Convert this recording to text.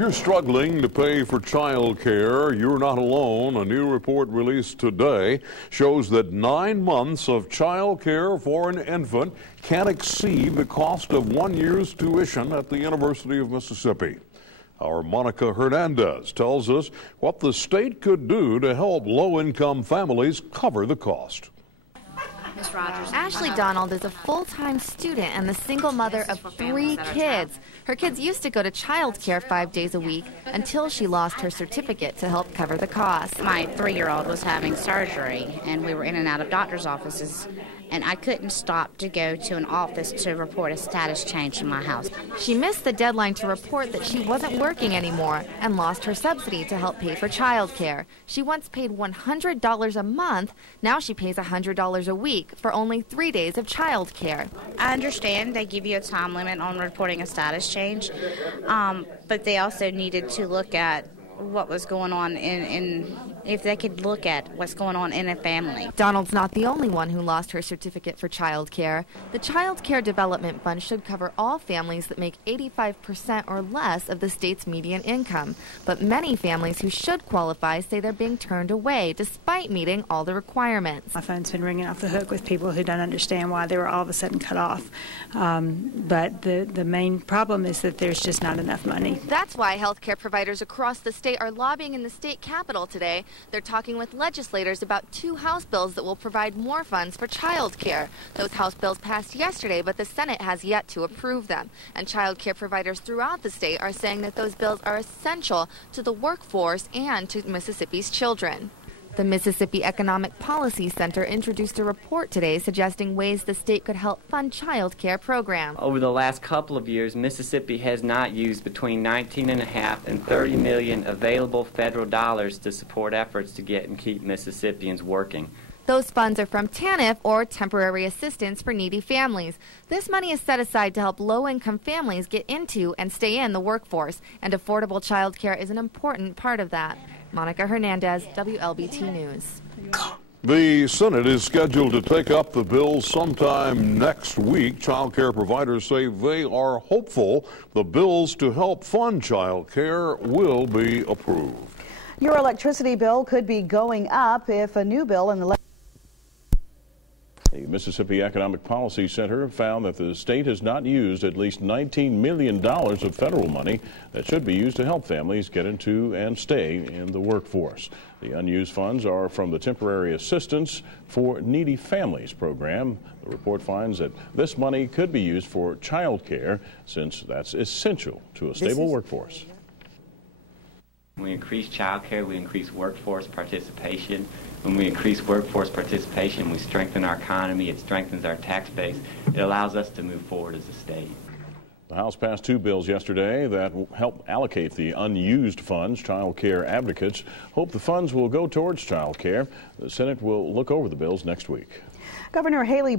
You're struggling to pay for child care. You're not alone. A new report released today shows that 9 months of child care for an infant can exceed the cost of 1 year's tuition at the University of Mississippi. Our Monica Hernandez tells us what the state could do to help low-income families cover the cost. Ms. Rogers. Ashley Donald is a full-time student and the single mother of 3 kids. Her kids used to go to childcare 5 days a week until she lost her certificate to help cover the cost. My 3-year-old was having surgery, and we were in and out of doctor's offices, and I couldn't stop to go to an office to report a status change in my house. She missed the deadline to report that she wasn't working anymore and lost her subsidy to help pay for childcare. She once paid $100 a month. Now she pays $100 a week for only 3 days of childcare. I understand they give you a time limit on reporting a status change, but they also needed to look at what was going on if they could look at what's going on in a family. Donald's not the only one who lost her certificate for child care. The Child Care Development Fund should cover all families that make 85% or less of the state's median income. But many families who should qualify say they're being turned away despite meeting all the requirements. My phone's been ringing off the hook with people who don't understand why they were all of a sudden cut off. But the main problem is that there's just not enough money. That's why healthcare providers across the state are lobbying in the state capitol today. They're talking with legislators about 2 House bills that will provide more funds for child care. Those House bills passed yesterday, but the Senate has yet to approve them. And child care providers throughout the state are saying that those bills are essential to the workforce and to Mississippi's children. The Mississippi Economic Policy Center introduced a report today suggesting ways the state could help fund child care programs. Over the last couple of years, Mississippi has not used between $19.5 and $30 million available federal dollars to support efforts to get and keep Mississippians working. Those funds are from TANF, or Temporary Assistance for Needy Families. This money is set aside to help low-income families get into and stay in the workforce, and affordable child care is an important part of that. Monica Hernandez, WLBT News. The Senate is scheduled to take up the bill sometime next week. Child care providers say they are hopeful the bills to help fund child care will be approved. Your electricity bill could be going up if a new bill in the Mississippi Economic Policy Center found that the state has not used at least $19 million of federal money that should be used to help families get into and stay in the workforce. The unused funds are from the Temporary Assistance for Needy Families program. The report finds that this money could be used for child care since that's essential to a stable workforce. When we increase child care, we increase workforce participation. When we increase workforce participation, we strengthen our economy, it strengthens our tax base. It allows us to move forward as a state. The House passed 2 bills yesterday that will help allocate the unused funds. Child care advocates hope the funds will go towards child care. The Senate will look over the bills next week. Governor Haley